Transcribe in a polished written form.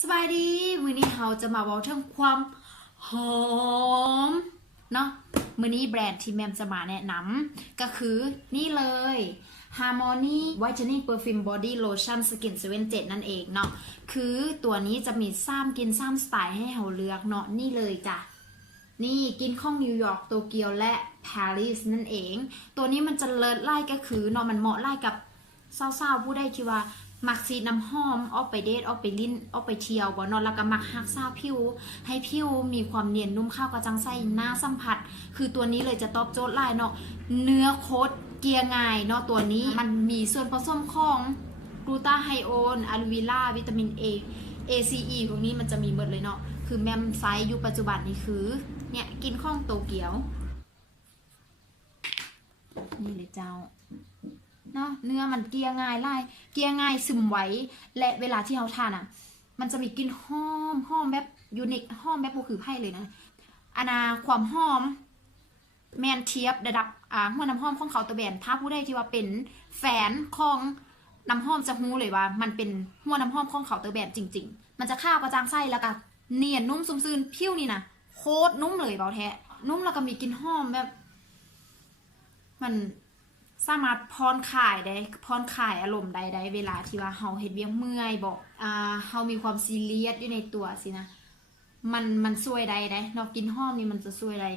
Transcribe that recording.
สบายดีมื้อนี้เราจะมาเว้าถึงความหอมเนาะมื้อนี้แบรนด์ที่แมมจะมาแนะนำก็คือนี่เลย Harmony Whitening Perfume Body Lotion Skin 77นั่นเองเนาะคือตัวนี้จะมี3กลิ่น3สไตล์ให้เราเลือกเนาะนี่เลยจ้ะนี่กินของนิวยอร์กโตเกียวและปารีสนั่นเองตัวนี้มันจะเลิศไล่ก็คือเนาะมันเหมาะไล่กับสาวๆผู้ได้คิดว่ามักซีน้ำหอมออกไปเดทออกไปลิ้นออกไปเที่ยวบ่นอนแล้วก็มักรักษาผิวให้ผิวมีความเนียนนุ่มเข้ากระจังใสหน้าสัมผัสคือตัวนี้เลยจะตอบโจทย์ไล่เนาะเนื้อโคตรเกียร์ง่ายเนาะตัวนี้มันมีส่วนผสมของกลูตาไฮโอนอะลูวิล่าวิตามิน A ACE พวกนี้มันจะมีหมดเลยเนาะคือแมมไซส์ยุคปัจจุบันนี้คือเนี่ยกินข้องโตเกียวนี่เลยเจ้าเนาะเนื้อมันเกลี่ยง่ายไล่เกลี่ยง่ายซึมไว้และเวลาที่เราทานอ่ะมันจะมีกลิ่นหอมแบบยูนิคหอมแบบบุคือไพ่เลยนะความหอมแมนเทียบระดับหัวน้ำหอมของเขาตัวแบรนด์ถ้าผู้ใดที่ว่าเป็นแฟนของน้ำหอมจะรู้เลยว่ามันเป็นหัวน้ำหอมของเขาตัวแบรนด์จริงๆมันจะข้าวกระจ่างใสแล้วก็เนียนนุ่มซุ่มซื่นผิวนี่นะโคตรนุ่มเลยเบาแท้นุ่มแล้วก็มีกลิ่นหอมแบบมันสามารถผ่อนคลายได้ผ่อนคลายอารมณ์ใดๆเวลาที่ว่าเฮาเฮ็ดเวียงเมื่อยบอกเฮามีความซีเรียสอยู่ในตัวสินะมันช่วยได้เนาะกินหอมนี่มันจะช่วยได้